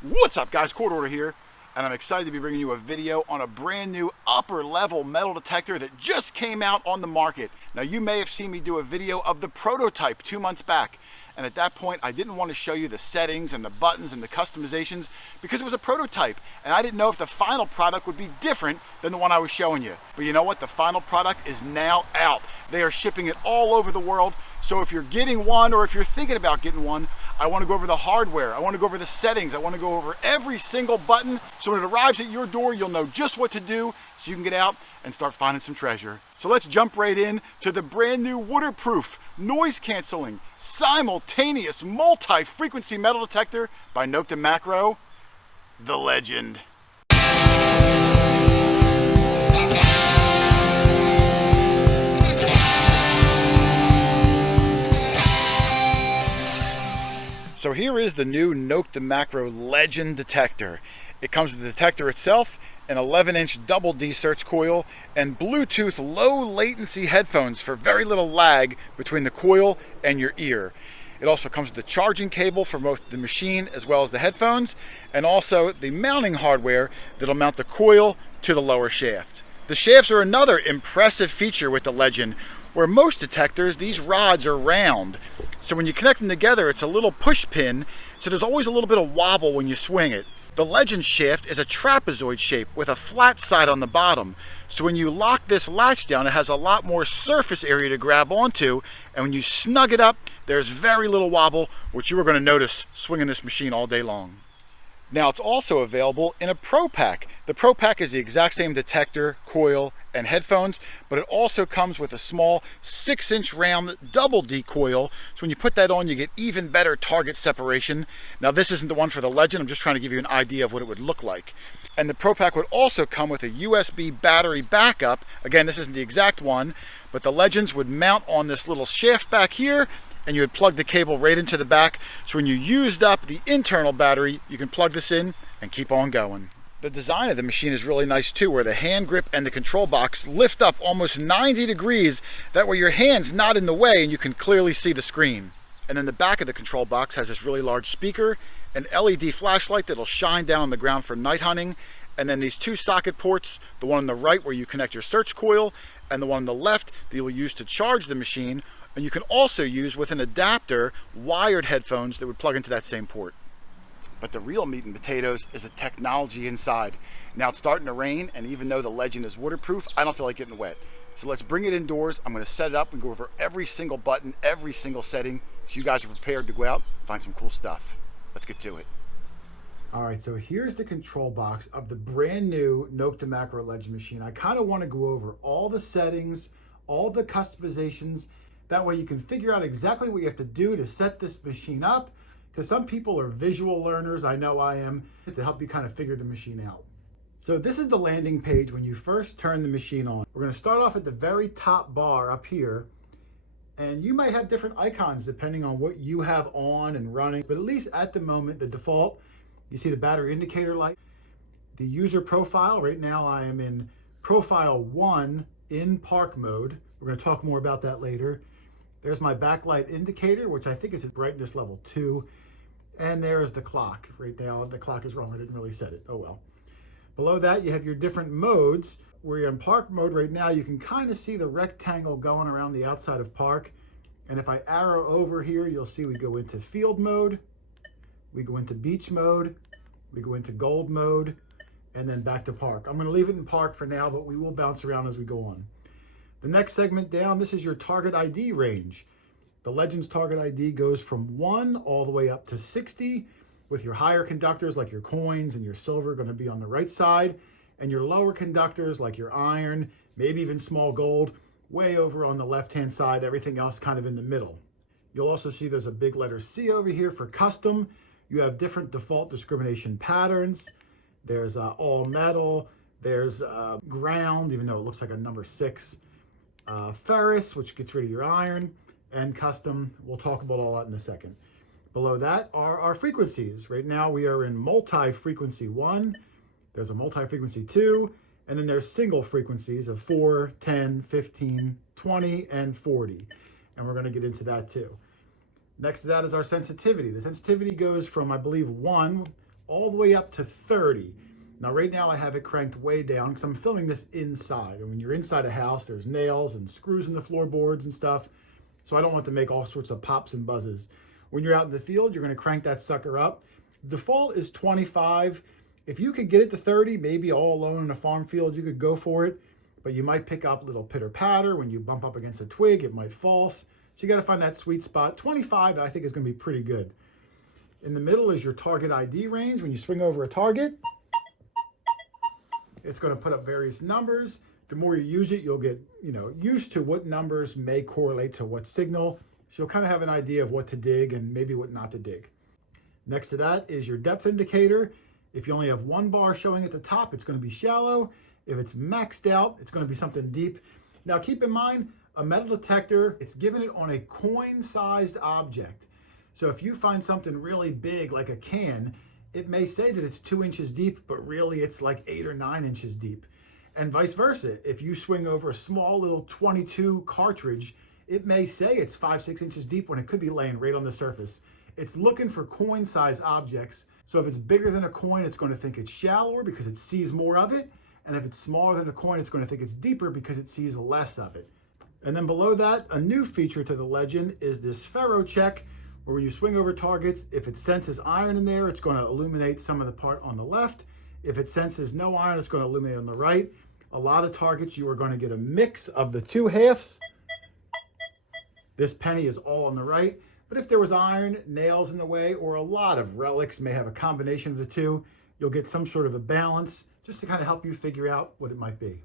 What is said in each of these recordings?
What's up, guys? Hoarder here, and I'm excited to be bringing you a video on a brand new upper level metal detector that just came out on the market. Now, you may have seen me do a video of the prototype 2 months back, and at that point I didn't want to show you the settings and the buttons and the customizations because it was a prototype and I didn't know if the final product would be different than the one I was showing you. But you know what? The final product is now out. They are shipping it all over the world. So if you're getting one, or if you're thinking about getting one, I want to go over the hardware, I want to go over the settings, I want to go over every single button, so when it arrives at your door, you'll know just what to do so you can get out and start finding some treasure. So let's jump right in to the brand new waterproof, noise canceling, simultaneous, multi-frequency metal detector by Nokta Legend. So here is the new Nokta Legend detector. It comes with the detector itself, an 11-inch double D search coil, and Bluetooth low latency headphones for very little lag between the coil and your ear. It also comes with the charging cable for both the machine as well as the headphones, and also the mounting hardware that'll mount the coil to the lower shaft. The shafts are another impressive feature with the Legend. Where most detectors, these rods are round. So when you connect them together, it's a little push pin, so there's always a little bit of wobble when you swing it. The Legend shaft is a trapezoid shape with a flat side on the bottom. So when you lock this latch down, it has a lot more surface area to grab onto, and when you snug it up, there's very little wobble, which you are going to notice swinging this machine all day long. Now, it's also available in a Pro Pack. The Pro Pack is the exact same detector, coil, and headphones, but it also comes with a small 6-inch round double D coil. So when you put that on, you get even better target separation. Now, this isn't the one for the Legend. I'm just trying to give you an idea of what it would look like. And the Pro Pack would also come with a USB battery backup. Again, this isn't the exact one, but the Legends would mount on this little shaft back here, and you would plug the cable right into the back. So when you used up the internal battery, you can plug this in and keep on going. The design of the machine is really nice too, where the hand grip and the control box lift up almost 90 degrees. That way your hand's not in the way and you can clearly see the screen. And then the back of the control box has this really large speaker, an LED flashlight that'll shine down on the ground for night hunting, and then these two socket ports, the one on the right where you connect your search coil, and the one on the left that you will use to charge the machine. And you can also use with an adapter wired headphones that would plug into that same port. But the real meat and potatoes is the technology inside. Now it's starting to rain, and even though the Legend is waterproof, I don't feel like getting wet. So let's bring it indoors. I'm going to set it up and go over every single button, every single setting, so you guys are prepared to go out and find some cool stuff. Let's get to it. All right, so here's the control box of the brand new Nokta Legend machine. I kind of want to go over all the settings, all the customizations. That way you can figure out exactly what you have to do to set this machine up, because some people are visual learners, I know I am, to help you kind of figure the machine out. So this is the landing page when you first turn the machine on. We're going to start off at the very top bar up here, and you might have different icons depending on what you have on and running, but at least at the moment, the default, you see the battery indicator light, the user profile. Right now I am in profile 1 in park mode. We're going to talk more about that later. There's my backlight indicator, which I think is at brightness level 2. And there's the clock. Right now, the clock is wrong. I didn't really set it. Oh well. Below that, you have your different modes. Where you're in park mode right now, you can kind of see the rectangle going around the outside of park. And if I arrow over here, you'll see we go into field mode. We go into beach mode. We go into gold mode. And then back to park. I'm going to leave it in park for now, but we will bounce around as we go on. The next segment down, this is your target ID range. The Legend's target ID goes from 1 all the way up to 60, with your higher conductors like your coins and your silver going to be on the right side, and your lower conductors like your iron, maybe even small gold, way over on the left-hand side, everything else kind of in the middle. You'll also see there's a big letter C over here for custom. You have different default discrimination patterns. There's all metal, there's ground, even though it looks like a number 6. Ferrous, which gets rid of your iron, and custom. We'll talk about all that in a second. Below that are our frequencies. Right now we are in multi-frequency 1, there's a multi-frequency 2, and then there's single frequencies of 4, 10, 15, 20, and 40. And we're going to get into that too. Next to that is our sensitivity. The sensitivity goes from, I believe, 1 all the way up to 30. Now right now I have it cranked way down because I'm filming this inside. And when you're inside a house, there's nails and screws in the floorboards and stuff. So I don't want to make all sorts of pops and buzzes. When you're out in the field, you're going to crank that sucker up. Default is 25. If you could get it to 30, maybe all alone in a farm field, you could go for it. But you might pick up little pitter patter. When you bump up against a twig, it might false. So you got to find that sweet spot. 25, I think, is going to be pretty good. In the middle is your target ID range. When you swing over a target, it's going to put up various numbers. The more you use it, you'll get, used to what numbers may correlate to what signal. So you'll kind of have an idea of what to dig and maybe what not to dig. Next to that is your depth indicator. If you only have one bar showing at the top, it's going to be shallow. If it's maxed out, it's going to be something deep. Now keep in mind, a metal detector, it's given it on a coin-sized object. So if you find something really big like a can, it may say that it's 2 inches deep, but really it's like 8 or 9 inches deep. And vice versa. If you swing over a small little 22 cartridge, it may say it's 5-6 inches deep when it could be laying right on the surface. It's looking for coin-sized objects. So if it's bigger than a coin, it's going to think it's shallower because it sees more of it. And if it's smaller than a coin, it's going to think it's deeper because it sees less of it. And then below that, a new feature to the Legend is this Ferro Check, where when you swing over targets, if it senses iron in there, it's going to illuminate some of the part on the left. If it senses no iron, it's going to illuminate on the right. A lot of targets, you are going to get a mix of the two halves. This penny is all on the right. But if there was iron, nails in the way, or a lot of relics may have a combination of the two, you'll get some sort of a balance just to kind of help you figure out what it might be.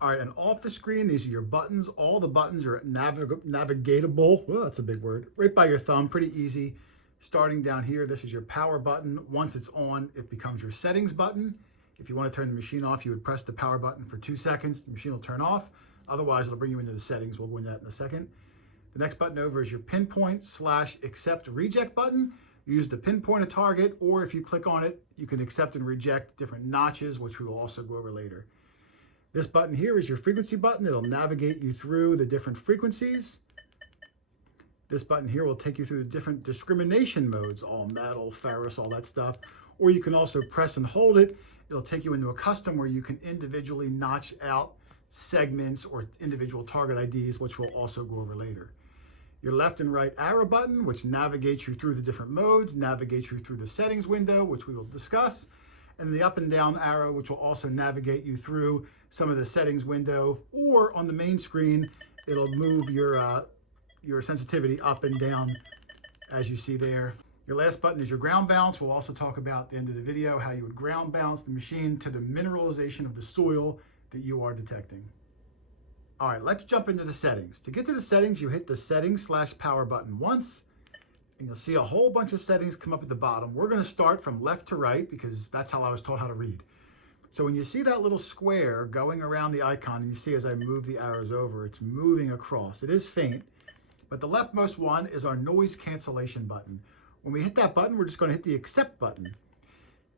All right, and off the screen, these are your buttons. All the buttons are navigatable. Oh, that's a big word. Right by your thumb, pretty easy. Starting down here, this is your power button. Once it's on, it becomes your settings button. If you want to turn the machine off, you would press the power button for 2 seconds. The machine will turn off. Otherwise, it'll bring you into the settings. We'll go into that in a second. The next button over is your pinpoint/accept reject button. Use the pinpoint a target, or if you click on it, you can accept and reject different notches, which we will also go over later. This button here is your frequency button. It'll navigate you through the different frequencies. This button here will take you through the different discrimination modes, all metal, ferrous, all that stuff. Or you can also press and hold it. It'll take you into a custom where you can individually notch out segments or individual target IDs, which we'll also go over later. Your left and right arrow button, which navigates you through the different modes, navigates you through the settings window, which we will discuss, and the up and down arrow, which will also navigate you through some of the settings window, or on the main screen, it'll move your sensitivity up and down as you see there. Your last button is your ground balance. We'll also talk about at the end of the video how you would ground balance the machine to the mineralization of the soil that you are detecting. All right, let's jump into the settings. To get to the settings, you hit the settings/power button once, and you'll see a whole bunch of settings come up at the bottom. We're going to start from left to right because that's how I was taught how to read. So when you see that little square going around the icon, and you see as I move the arrows over, it's moving across. It is faint, but the leftmost one is our noise cancellation button. When we hit that button, we're just going to hit the accept button.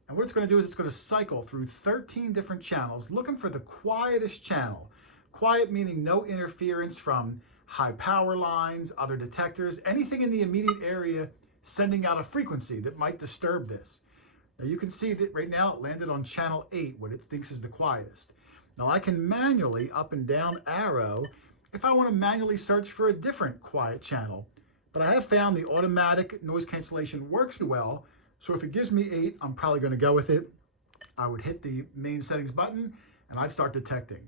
And what it's going to do is it's going to cycle through 13 different channels looking for the quietest channel. Quiet meaning no interference from high power lines, other detectors, anything in the immediate area sending out a frequency that might disturb this. Now you can see that right now it landed on channel 8, what it thinks is the quietest. Now I can manually up and down arrow if I want to manually search for a different quiet channel. But I have found the automatic noise cancellation works well. So if it gives me 8, I'm probably going to go with it. I would hit the main settings button and I'd start detecting.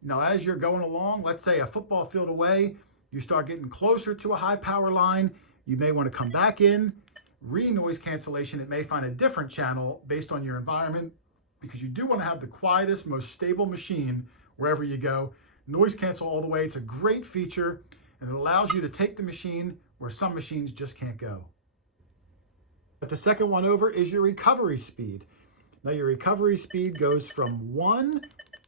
Now, as you're going along, let's say a football field away, you start getting closer to a high power line. You may want to come back in, re-noise cancellation. It may find a different channel based on your environment because you do want to have the quietest, most stable machine wherever you go. Noise cancel all the way. It's a great feature and it allows you to take the machine where some machines just can't go. But the second one over is your recovery speed. Now your recovery speed goes from 1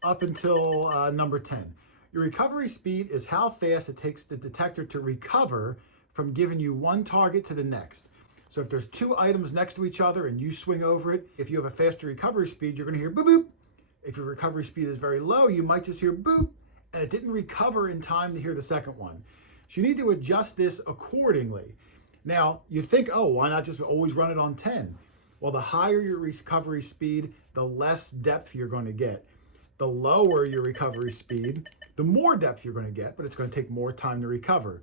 up until number 10. Your recovery speed is how fast it takes the detector to recover from giving you one target to the next. So if there's 2 items next to each other and you swing over it, if you have a faster recovery speed, you're going to hear boop boop. If your recovery speed is very low, you might just hear boop, and it didn't recover in time to hear the second one. So you need to adjust this accordingly. Now, you think, oh, why not just always run it on 10? Well, the higher your recovery speed, the less depth you're going to get. The lower your recovery speed, the more depth you're going to get, but it's going to take more time to recover.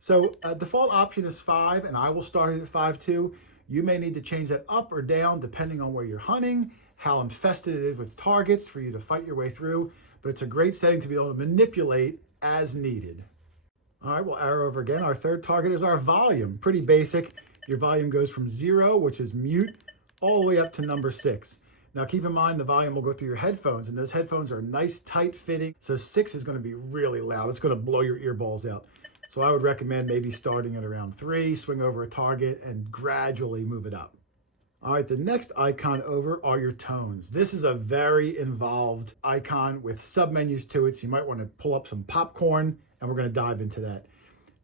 So default option is 5, and I will start it at 5.2. You may need to change that up or down depending on where you're hunting, how infested it is with targets for you to fight your way through, but it's a great setting to be able to manipulate as needed. All right, we'll arrow over again. Our third target is our volume. Pretty basic. Your volume goes from 0, which is mute, all the way up to number 6. Now keep in mind the volume will go through your headphones, and those headphones are nice, tight fitting. So 6 is going to be really loud. It's going to blow your earballs out. So I would recommend maybe starting at around 3, swing over a target, and gradually move it up. All right, the next icon over are your tones. This is a very involved icon with submenus to it, so you might want to pull up some popcorn, and we're going to dive into that.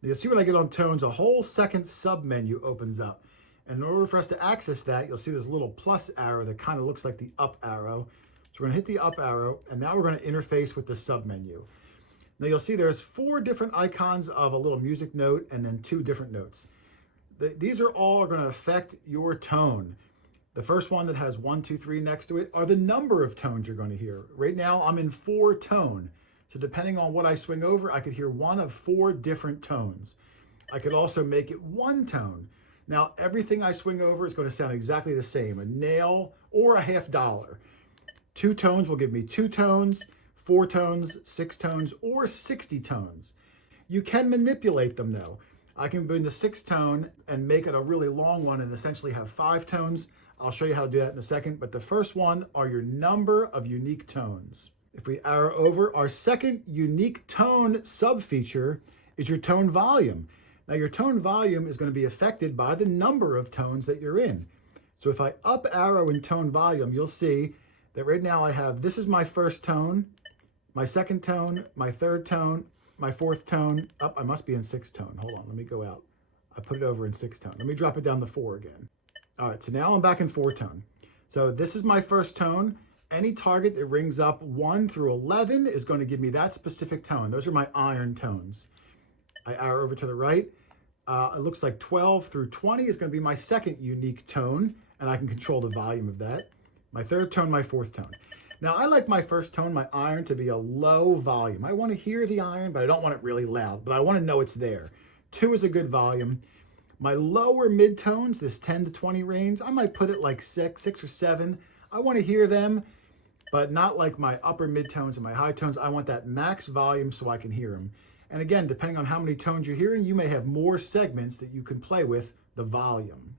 You'll see when I get on tones, a whole second submenu opens up. And in order for us to access that, you'll see this little plus arrow that kind of looks like the up arrow. So we're going to hit the up arrow, and now we're going to interface with the submenu. Now you'll see there's 4 different icons of a little music note and then 2 different notes. These are all going to affect your tone. The first one that has 1, 2, 3 next to it are the number of tones you're going to hear. Right now I'm in 4 tone. So depending on what I swing over, I could hear one of 4 different tones. I could also make it 1 tone. Now everything I swing over is going to sound exactly the same, a nail or a half dollar. 2 tones will give me 2 tones, 4 tones, 6 tones, or 60 tones. You can manipulate them though. I can bring the 6 tone and make it a really long one and essentially have 5 tones. I'll show you how to do that in a second, but the first one are your number of unique tones. If we arrow over, our second unique tone sub-feature is your tone volume. Now your tone volume is going to be affected by the number of tones that you're in. So if I up arrow in tone volume, you'll see that right now I have, this is my first tone, my second tone, my third tone, my fourth tone. Oh, I must be in 6 tone. Hold on, let me go out. I put it over in 6 tone. Let me drop it down to 4 again. All right, so now I'm back in 4 tone. So this is my first tone. Any target that rings up 1 through 11 is going to give me that specific tone. Those are my iron tones. I arrow over to the right. It looks like 12 through 20 is going to be my second unique tone, and I can control the volume of that. My third tone, my fourth tone. Now I like my first tone, my iron, to be a low volume. I want to hear the iron, but I don't want it really loud, but I want to know it's there. 2 is a good volume. My lower mid-tones, this 10 to 20 range, I might put it like 6 or 7. I want to hear them, but not like my upper mid-tones and my high tones. I want that max volume so I can hear them. And again, depending on how many tones you're hearing, you may have more segments that you can play with the volume.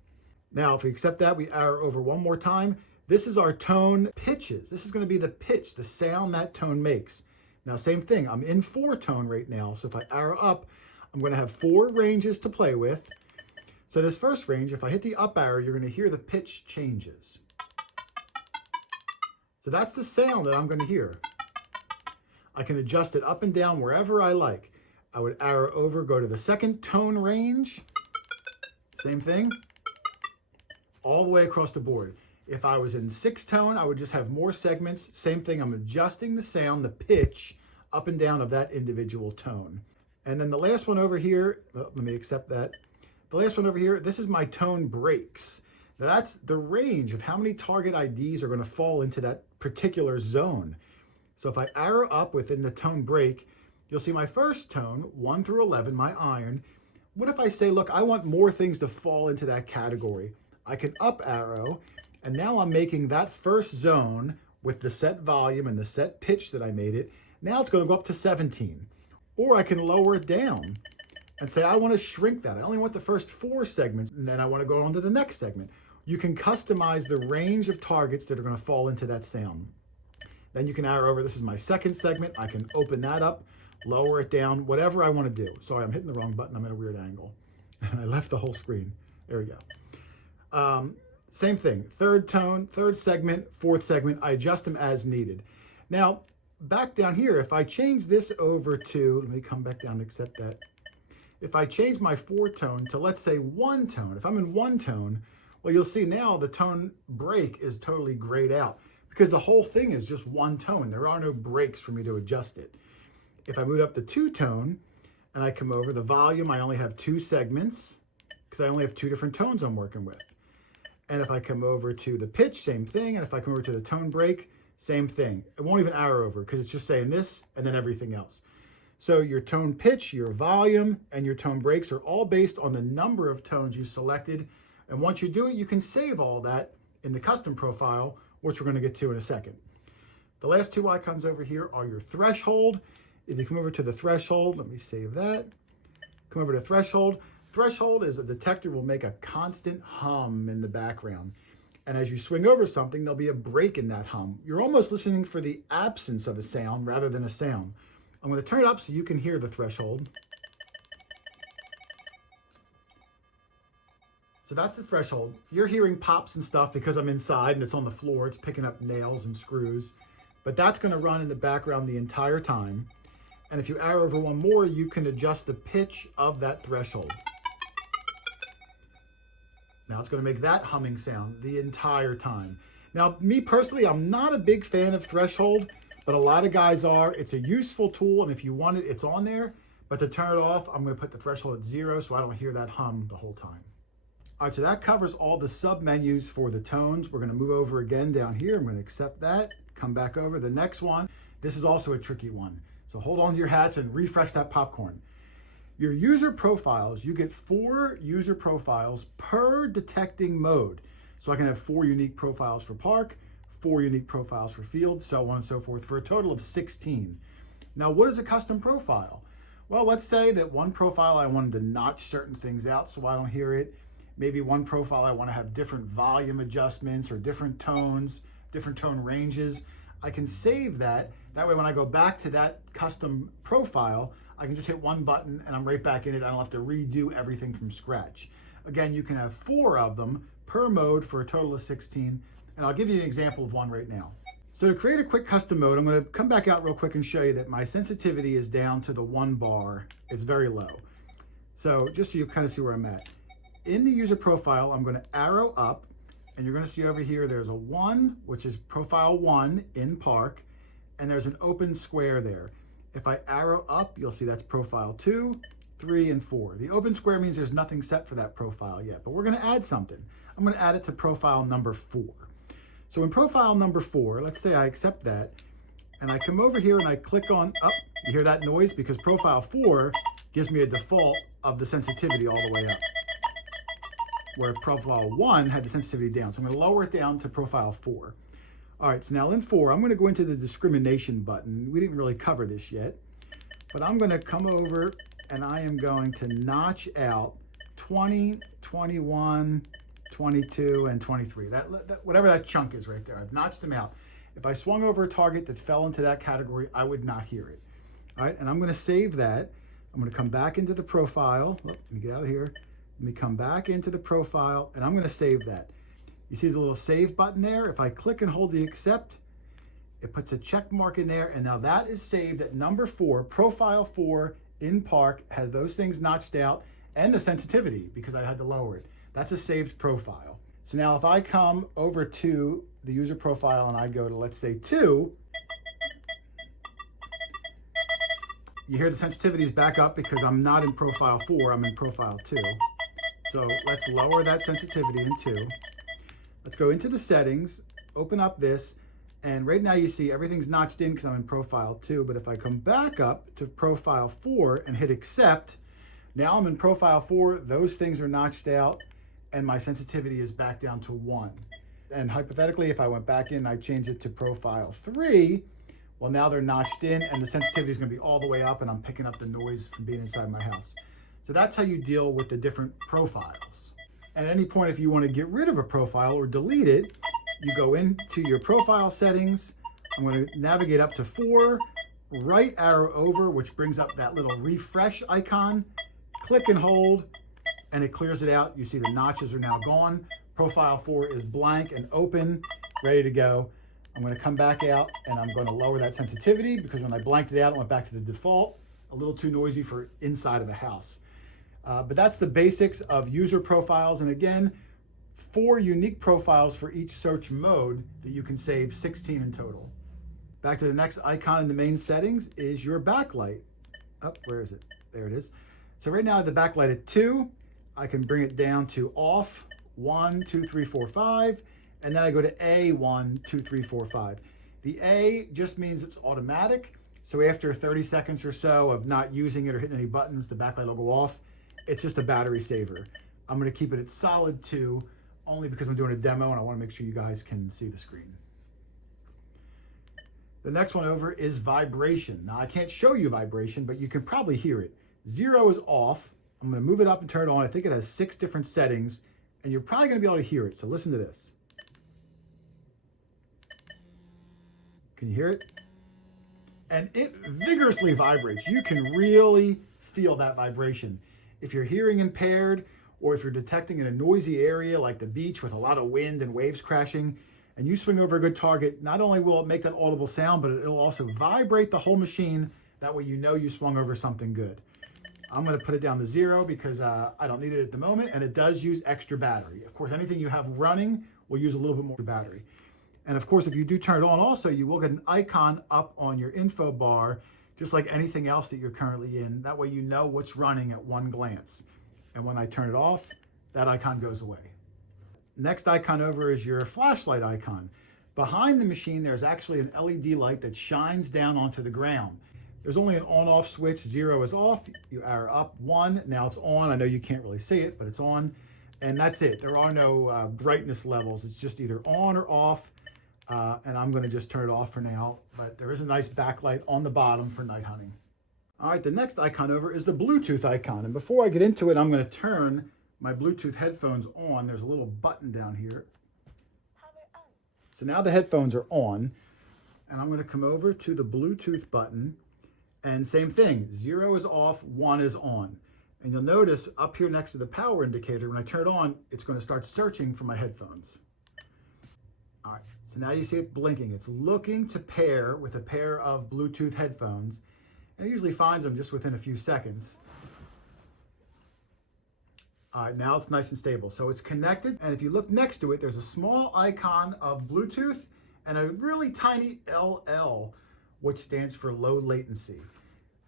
Now, if we accept that, we arrow over one more time. This is our tone pitches. This is going to be the pitch, the sound that tone makes. Now, same thing. I'm in 4 tone right now. So if I arrow up, I'm going to have 4 ranges to play with. So this first range, if I hit the up arrow, you're going to hear the pitch changes. So that's the sound that I'm going to hear. I can adjust it up and down wherever I like. I would arrow over, go to the second tone range. Same thing. All the way across the board. If I was in 6 tone, I would just have more segments. Same thing, I'm adjusting the sound, the pitch, up and down of that individual tone. And then the last one over here, let me accept that. The last one over here, this is my tone breaks. Now that's the range of how many target IDs are going to fall into that particular zone. So if I arrow up within the tone break, you'll see my first tone, 1 through 11, my iron. What if I say, look, I want more things to fall into that category? I can up arrow, and now I'm making that first zone with the set volume and the set pitch that I made it. Now it's going to go up to 17. Or I can lower it down and say, I want to shrink that. I only want the first 4 segments, and then I want to go on to the next segment. You can customize the range of targets that are going to fall into that sound. Then you can arrow over, this is my second segment. I can open that up, lower it down, whatever I want to do. Sorry, I'm hitting the wrong button. I'm at a weird angle. I left the whole screen. There we go. Same thing, third tone, third segment, fourth segment. I adjust them as needed. Now, back down here, if I change this over to, let me come back down and accept that. If I change my 4 tone to, let's say, 1 tone, if I'm in 1 tone, well, you'll see now the tone break is totally grayed out because the whole thing is just 1 tone. There are no breaks for me to adjust it. If I move up to 2 tone and I come over the volume, I only have 2 segments because I only have 2 different tones I'm working with. And if I come over to the pitch, same thing. And if I come over to the tone break, same thing. It won't even arrow over because it's just saying this and then everything else. So your tone pitch, your volume, and your tone breaks are all based on the number of tones you selected. And once you do it, you can save all that in the custom profile, which we're going to get to in a second. The last two icons over here are your threshold. If you come over to the threshold, let me save that. Come over to threshold. Threshold is a detector will make a constant hum in the background. And as you swing over something, there'll be a break in that hum. You're almost listening for the absence of a sound rather than a sound. I'm going to turn it up so you can hear the threshold. So that's the threshold. You're hearing pops and stuff because I'm inside and it's on the floor. It's picking up nails and screws. But that's going to run in the background the entire time. And if you arrow over one more, you can adjust the pitch of that threshold. Now it's going to make that humming sound the entire time. Now, me personally, I'm not a big fan of threshold, but a lot of guys are. It's a useful tool, and if you want it, it's on there. But to turn it off, I'm going to put the threshold at 0 so I don't hear that hum the whole time. All right, so that covers all the sub-menus for the tones. We're going to move over again down here. I'm going to accept that, come back over. The next one, this is also a tricky one. So hold on to your hats and refresh that popcorn. Your user profiles, you get 4 user profiles per detecting mode. So I can have 4 unique profiles for park, 4 unique profiles for field, so on and so forth, for a total of 16. Now, what is a custom profile? Well, let's say that one profile I wanted to notch certain things out so I don't hear it. Maybe one profile I want to have different volume adjustments or different tones, different tone ranges. I can save that. That way when I go back to that custom profile, I can just hit one button and I'm right back in it. I don't have to redo everything from scratch. Again, you can have 4 of them per mode for a total of 16. And I'll give you an example of one right now. So to create a quick custom mode, I'm going to come back out real quick and show you that my sensitivity is down to the 1 bar. It's very low. So just so you kind of see where I'm at. In the user profile, I'm going to arrow up, and you're going to see over here there's a 1, which is profile 1 in park, and there's an open square there. If I arrow up, you'll see that's profile 2, 3, and 4. The open square means there's nothing set for that profile yet, but we're going to add something. I'm going to add it to profile number 4. So in profile number 4, let's say I accept that, and I come over here and I click on up. You hear that noise? Because profile 4 gives me a default of the sensitivity all the way up, where profile 1 had the sensitivity down. So I'm going to lower it down to profile 4. All right, so now in 4, I'm going to go into the discrimination button. We didn't really cover this yet, but I'm going to come over and I am going to notch out 20, 21, 22, and 23. That whatever that chunk is right there, I've notched them out. If I swung over a target that fell into that category, I would not hear it. All right, and I'm going to save that. I'm going to come back into the profile. Let me get out of here. Let me come back into the profile, and I'm going to save that. You see the little save button there? If I click and hold the accept, it puts a check mark in there, and now that is saved at number 4. Profile 4 in park has those things notched out and the sensitivity because I had to lower it. That's a saved profile. So now if I come over to the user profile and I go to, let's say, 2, you hear the sensitivity is back up because I'm not in profile 4, I'm in profile 2. So let's lower that sensitivity in 2. Let's go into the settings, open up this, and right now you see everything's notched in because I'm in profile 2, but if I come back up to profile 4 and hit accept, now I'm in profile 4, those things are notched out, and my sensitivity is back down to 1. And hypothetically, if I went back in, I changed it to profile 3, well now they're notched in and the sensitivity is going to be all the way up and I'm picking up the noise from being inside my house. So that's how you deal with the different profiles. At any point, if you want to get rid of a profile or delete it, you go into your profile settings. I'm going to navigate up to 4, right arrow over, which brings up that little refresh icon. Click and hold, and it clears it out. You see the notches are now gone. Profile 4 is blank and open, ready to go. I'm going to come back out, and I'm going to lower that sensitivity because when I blanked it out, it went back to the default. A little too noisy for inside of a house. But that's the basics of user profiles. And again, 4 unique profiles for each search mode that you can save, 16 in total. Back to the next icon in the main settings is your backlight. Oh, where is it? There it is. So right now I have the backlight at 2. I can bring it down to off, 1, 2, 3, 4, 5, and then I go to A, 1, 2, 3, 4, 5. The A just means it's automatic. So after 30 seconds or so of not using it or hitting any buttons, the backlight will go off. It's just a battery saver. I'm going to keep it at solid 2, only because I'm doing a demo and I want to make sure you guys can see the screen. The next one over is vibration. Now I can't show you vibration, but you can probably hear it. 0 is off. I'm going to move it up and turn it on. I think it has 6 different settings, and you're probably going to be able to hear it. So listen to this. Can you hear it? And it vigorously vibrates. You can really feel that vibration. If you're hearing impaired, or if you're detecting in a noisy area like the beach with a lot of wind and waves crashing, and you swing over a good target, not only will it make that audible sound, but it'll also vibrate the whole machine. That way you know you swung over something good. I'm going to put it down to 0 because I don't need it at the moment, and it does use extra battery. Of course, anything you have running will use a little bit more battery. And of course, if you do turn it on also, you will get an icon up on your info bar, just like anything else that you're currently in. That way you know what's running at one glance. And when I turn it off, that icon goes away. Next icon over is your flashlight icon. Behind the machine, there's actually an LED light that shines down onto the ground. There's only an on-off switch. 0 is off. You arrow up 1. Now it's on. I know you can't really see it, but it's on. And that's it. There are no brightness levels. It's just either on or off. And I'm going to just turn it off for now. But there is a nice backlight on the bottom for night hunting. All right, the next icon over is the Bluetooth icon. And before I get into it, I'm going to turn my Bluetooth headphones on. There's a little button down here. So now the headphones are on. And I'm going to come over to the Bluetooth button. And same thing, 0 is off, 1 is on. And you'll notice up here next to the power indicator, when I turn it on, it's going to start searching for my headphones. All right, so now you see it blinking. It's looking to pair with a pair of Bluetooth headphones. And it usually finds them just within a few seconds. All right, now it's nice and stable. So it's connected, and if you look next to it, there's a small icon of Bluetooth and a really tiny LL, which stands for low latency.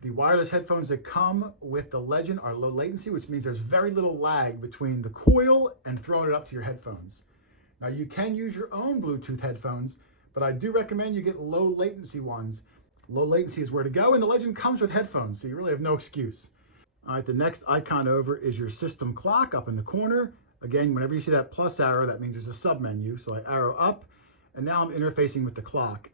The wireless headphones that come with the Legend are low latency, which means there's very little lag between the coil and throwing it up to your headphones. Now you can use your own Bluetooth headphones, but I do recommend you get low latency ones. Low latency is where to go, and the Legend comes with headphones, so you really have no excuse. All right, the next icon over is your system clock up in the corner. Again, whenever you see that plus arrow, that means there's a sub-menu. So I arrow up, and now I'm interfacing with the clock.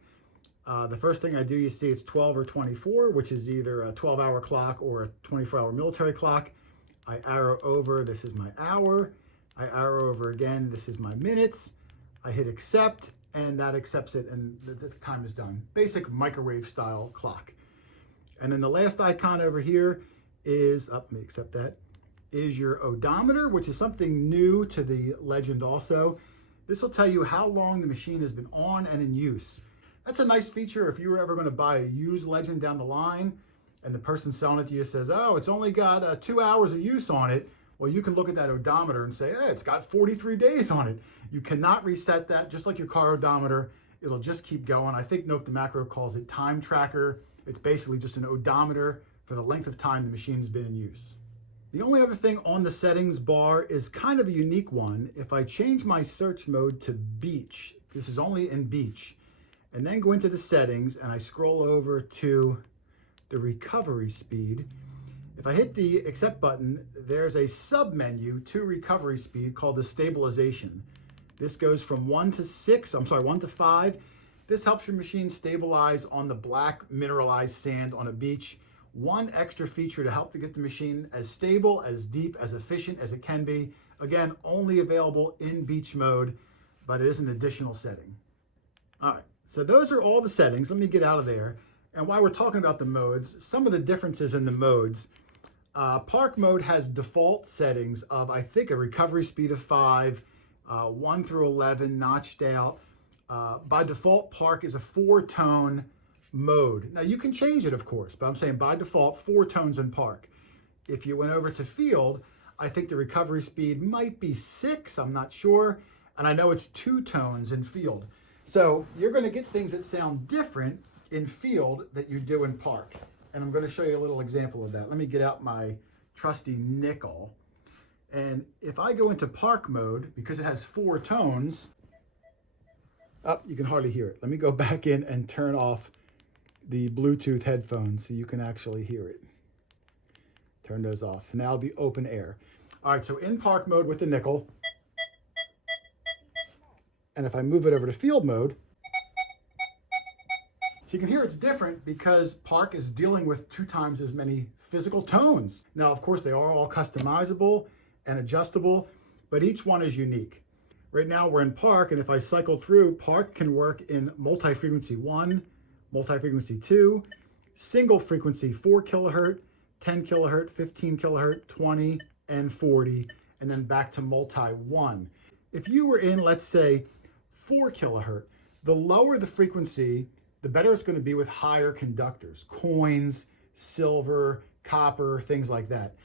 The first thing I do, you see it's 12 or 24, which is either a 12-hour clock or a 24-hour military clock. I arrow over, this is my hour. I arrow over again, this is my minutes. I hit accept, and that accepts it, and the time is done. Basic microwave style clock. And then the last icon over here is, let me accept that, is your odometer, which is something new to the Legend also. This will tell you how long the machine has been on and in use. That's a nice feature if you were ever going to buy a used Legend down the line and the person selling it to you says, oh, it's only got 2 hours of use on it. Well, you can look at that odometer and say, hey, it's got 43 days on it. You cannot reset that, just like your car odometer. It'll just keep going. I think Nokta Macro calls it time tracker. It's basically just an odometer for the length of time the machine's been in use. The only other thing on the settings bar is kind of a unique one. If I change my search mode to beach, this is only in beach, and then go into the settings and I scroll over to the recovery speed. If I hit the accept button, there's a sub menu to recovery speed called the Stabilization. This goes from 1 to 5. This helps your machine stabilize on the black mineralized sand on a beach. One extra feature to help to get the machine as stable, as deep, as efficient as it can be. Again, only available in beach mode, but it is an additional setting. All right, so those are all the settings. Let me get out of there. And while we're talking about the modes, some of the differences in the modes. Park mode has default settings of, I think, a recovery speed of 5, 1 through 11 notched out. By default, Park is a 4-tone mode. Now you can change it, of course, but I'm saying by default, 4 tones in Park. If you went over to Field, I think the recovery speed might be 6, I'm not sure. And I know it's 2 tones in Field. So you're going to get things that sound different in Field that you do in Park. And I'm going to show you a little example of that. Let me get out my trusty nickel. And if I go into park mode, because it has 4 tones, oh, you can hardly hear it. Let me go back in and turn off the Bluetooth headphones so you can actually hear it. Turn those off. Now it'll be open air. All right, so in park mode with the nickel, and if I move it over to field mode, so you can hear it's different because park is dealing with 2 times as many physical tones. Now, of course, they are all customizable and adjustable, but each one is unique. Right now we're in park, and if I cycle through, park can work in multi-frequency 1, multi-frequency 2, single frequency 4 kilohertz, 10 kilohertz, 15 kilohertz, 20, and 40, and then back to multi-1. If you were in, let's say, 4 kilohertz, the lower the frequency, the better it's going to be with higher conductors, coins, silver, copper, things like that.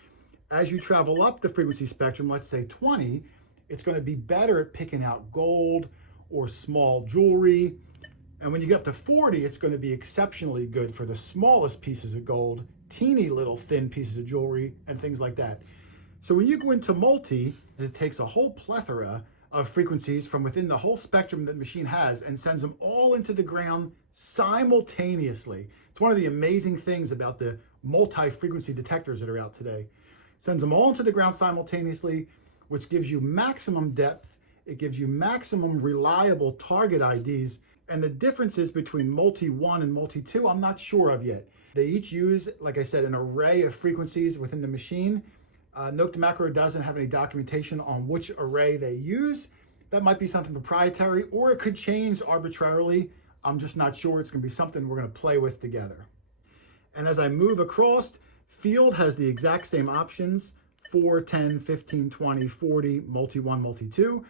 As you travel up the frequency spectrum, let's say 20, it's going to be better at picking out gold or small jewelry. And when you get up to 40, it's going to be exceptionally good for the smallest pieces of gold, teeny little thin pieces of jewelry, and things like that. So when you go into multi, it takes a whole plethora of frequencies from within the whole spectrum that the machine has and sends them all into the ground simultaneously. It's one of the amazing things about the multi-frequency detectors that are out today. Sends them all into the ground simultaneously, which gives you maximum depth. It gives you maximum reliable target IDs. And the differences between multi-1 and multi-2, I'm not sure of yet. They each use, like I said, an array of frequencies within the machine. Nokta Macro doesn't have any documentation on which array they use. That might be something proprietary, or it could change arbitrarily. I'm just not sure. It's going to be something we're going to play with together. And as I move across, field has the exact same options: 4, 10, 15, 20, 40, multi-1, multi-2.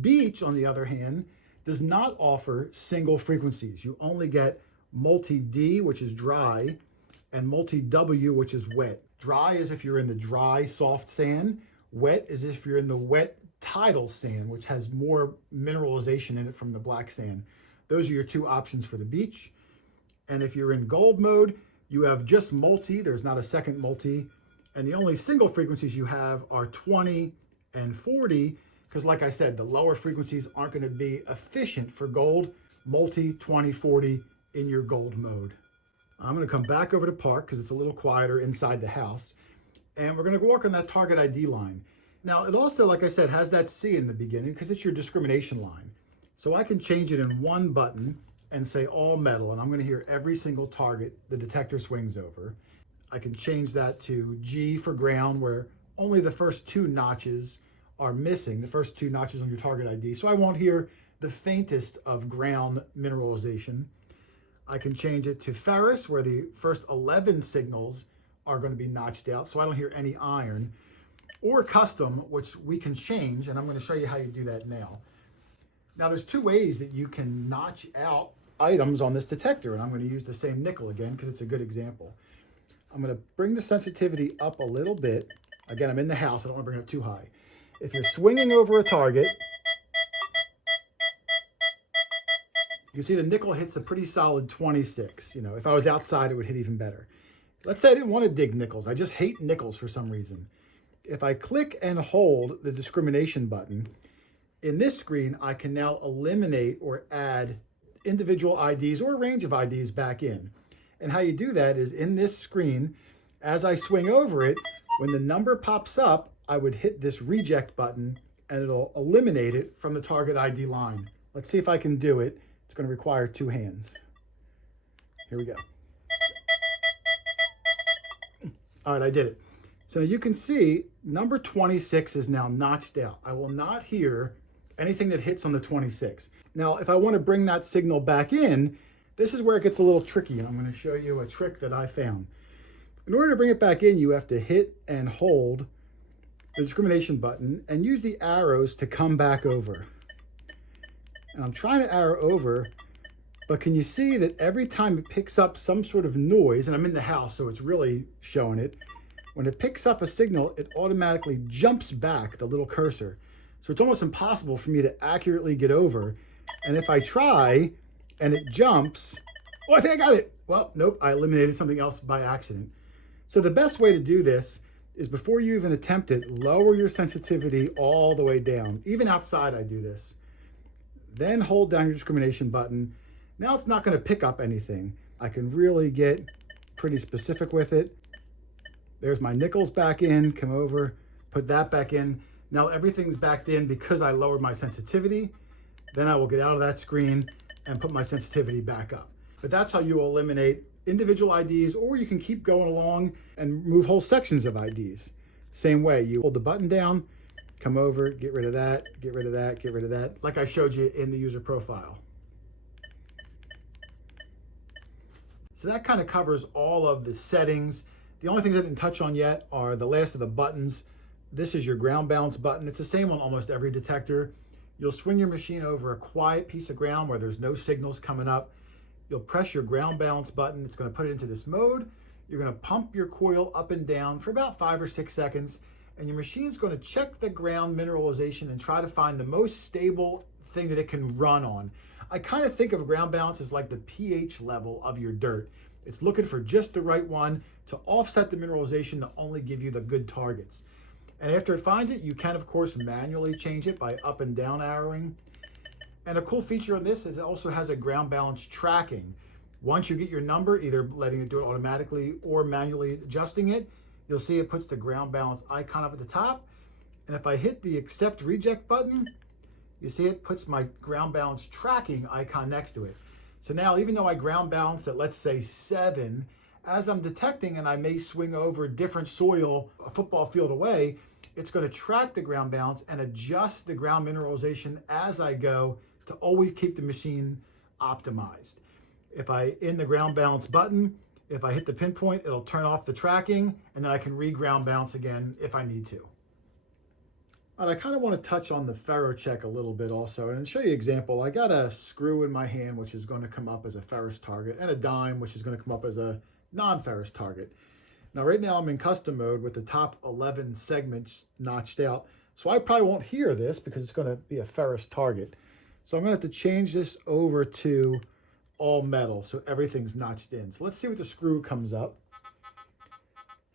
Beach, on the other hand, does not offer single frequencies. You only get multi-D, which is dry, and multi-W, which is wet. Dry is if you're in the dry, soft sand. Wet is if you're in the wet, tidal sand, which has more mineralization in it from the black sand. Those are your 2 options for the beach. And if you're in gold mode, you have just multi. There's not a second multi. And the only single frequencies you have are 20 and 40, because like I said, the lower frequencies aren't going to be efficient for gold. Multi, 20, 40 in your gold mode. I'm going to come back over to park because it's a little quieter inside the house. And we're going to work on that target ID line. Now, it also, like I said, has that C in the beginning because it's your discrimination line. So I can change it in one button and say all metal, and I'm going to hear every single target the detector swings over. I can change that to G for ground, where only the first 2 notches are missing, the first 2 notches on your target ID. So I won't hear the faintest of ground mineralization. I can change it to ferrous, where the first 11 signals are going to be notched out, so I don't hear any iron. Or custom, which we can change, and I'm going to show you how you do that now. Now, there's 2 ways that you can notch out items on this detector, and I'm going to use the same nickel again because it's a good example. I'm going to bring the sensitivity up a little bit. Again, I'm in the house. I don't want to bring it up too high. If you're swinging over a target, you can see the nickel hits a pretty solid 26. You know, if I was outside, it would hit even better. Let's say I didn't want to dig nickels. I just hate nickels for some reason. If I click and hold the discrimination button, in this screen, I can now eliminate or add individual IDs or a range of IDs back in. And how you do that is in this screen, as I swing over it, when the number pops up, I would hit this reject button and it'll eliminate it from the target ID line. Let's see if I can do it. It's going to require 2 hands. Here we go. All right, I did it. So you can see number 26 is now notched out. I will not hear anything that hits on the 26. Now, if I want to bring that signal back in, this is where it gets a little tricky, and I'm going to show you a trick that I found. In order to bring it back in, you have to hit and hold the discrimination button and use the arrows to come back over. And I'm trying to arrow over, but can you see that every time it picks up some sort of noise, and I'm in the house, so it's really showing it, when it picks up a signal, it automatically jumps back the little cursor. So it's almost impossible for me to accurately get over. And if I try and it jumps, oh, I think I got it. Well, nope, I eliminated something else by accident. So the best way to do this is before you even attempt it, lower your sensitivity all the way down. Even outside I do this. Then hold down your discrimination button. Now it's not going to pick up anything. I can really get pretty specific with it. There's my nickels back in, come over, put that back in. Now everything's backed in because I lowered my sensitivity. Then I will get out of that screen and put my sensitivity back up. But that's how you eliminate individual IDs, or you can keep going along and move whole sections of IDs. Same way, you hold the button down, come over, get rid of that, get rid of that, get rid of that, like I showed you in the user profile. So that kind of covers all of the settings. The only things I didn't touch on yet are the last of the buttons. This is your ground balance button. It's the same on almost every detector. You'll swing your machine over a quiet piece of ground where there's no signals coming up. You'll press your ground balance button. It's going to put it into this mode. You're going to pump your coil up and down for about 5 or 6 seconds, and your machine's going to check the ground mineralization and try to find the most stable thing that it can run on. I kind of think of ground balance as like the pH level of your dirt. It's looking for just the right one to offset the mineralization to only give you the good targets. And after it finds it, you can, of course, manually change it by up and down arrowing. And a cool feature on this is it also has a ground balance tracking. Once you get your number, either letting it do it automatically or manually adjusting it, you'll see it puts the ground balance icon up at the top. And if I hit the accept reject button, you see it puts my ground balance tracking icon next to it. So now, even though I ground balance at, let's say 7, as I'm detecting and I may swing over different soil a football field away, it's going to track the ground balance and adjust the ground mineralization as I go to always keep the machine optimized. If I in the ground balance button, if I hit the pinpoint, it'll turn off the tracking, and then I can re-ground balance again if I need to. And I kind of want to touch on the Ferro Check a little bit also, and show you an example. I got a screw in my hand, which is going to come up as a ferrous target, and a dime, which is going to come up as a non-ferrous target. Now, right now I'm in custom mode with the top 11 segments notched out, so I probably won't hear this because it's going to be a ferrous target. So I'm going to have to change this over to all metal, so everything's notched in. So let's see what the screw comes up.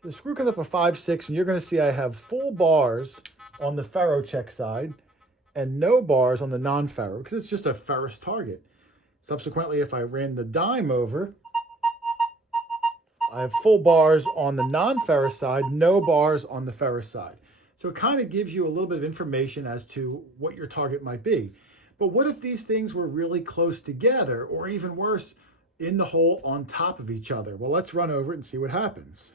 The screw comes up a 5/6, and you're going to see I have full bars on the Ferro Check side and no bars on the non-ferro because it's just a ferrous target. Subsequently, if I ran the dime over, I have full bars on the non-ferrous side, no bars on the ferrous side. So it kind of gives you a little bit of information as to what your target might be. But what if these things were really close together, or even worse, in the hole on top of each other? Well, let's run over it and see what happens.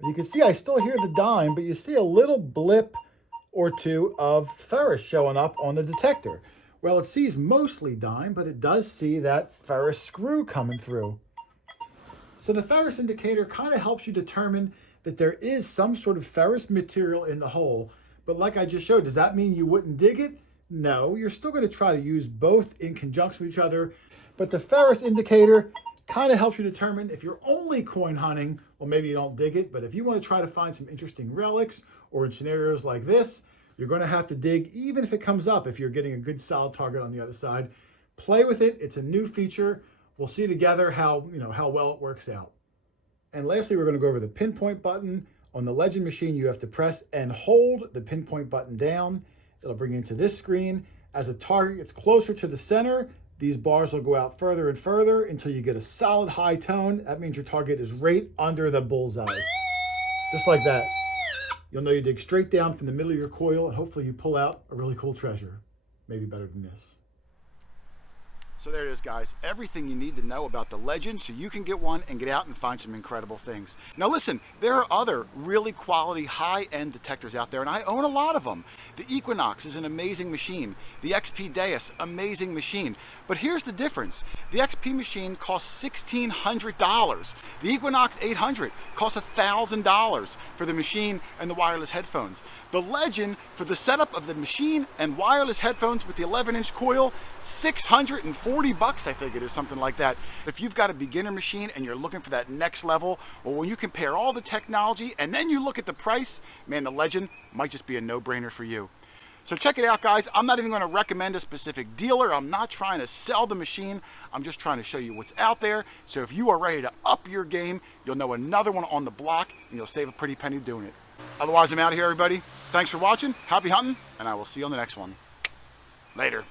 You can see I still hear the dime, but you see a little blip or two of ferrous showing up on the detector. Well, it sees mostly dime, but it does see that ferrous screw coming through. So the ferrous indicator kind of helps you determine that there is some sort of ferrous material in the hole. But like I just showed, does that mean you wouldn't dig it? No, you're still going to try to use both in conjunction with each other. But the ferrous indicator kind of helps you determine if you're only coin hunting, well, maybe you don't dig it. But if you want to try to find some interesting relics, or in scenarios like this, you're going to have to dig even if it comes up, if you're getting a good solid target on the other side. Play with it. It's a new feature. We'll see together how well it works out. And lastly, we're going to go over the pinpoint button. On the Legend machine, you have to press and hold the pinpoint button down. It'll bring you into this screen. As a target gets closer to the center, these bars will go out further and further until you get a solid high tone. That means your target is right under the bullseye. Just like that. You'll know you dig straight down from the middle of your coil, and hopefully you pull out a really cool treasure. Maybe better than this. So there it is, guys. Everything you need to know about the Legend so you can get one and get out and find some incredible things. Now listen, there are other really quality high-end detectors out there, and I own a lot of them. The Equinox is an amazing machine. The XP Deus, amazing machine. But here's the difference. The XP machine costs $1,600. The Equinox 800 costs $1,000 for the machine and the wireless headphones. The Legend, for the setup of the machine and wireless headphones with the 11-inch coil, $640, I think it is, something like that. If you've got a beginner machine and you're looking for that next level, well, when you compare all the technology and then you look at the price, man, the Legend might just be a no-brainer for you. So check it out, guys. I'm not even going to recommend a specific dealer. I'm not trying to sell the machine. I'm just trying to show you what's out there. So if you are ready to up your game, you'll know another one on the block, and you'll save a pretty penny doing it. Otherwise, I'm out of here, everybody. Thanks for watching. Happy hunting, and I will see you on the next one. Later.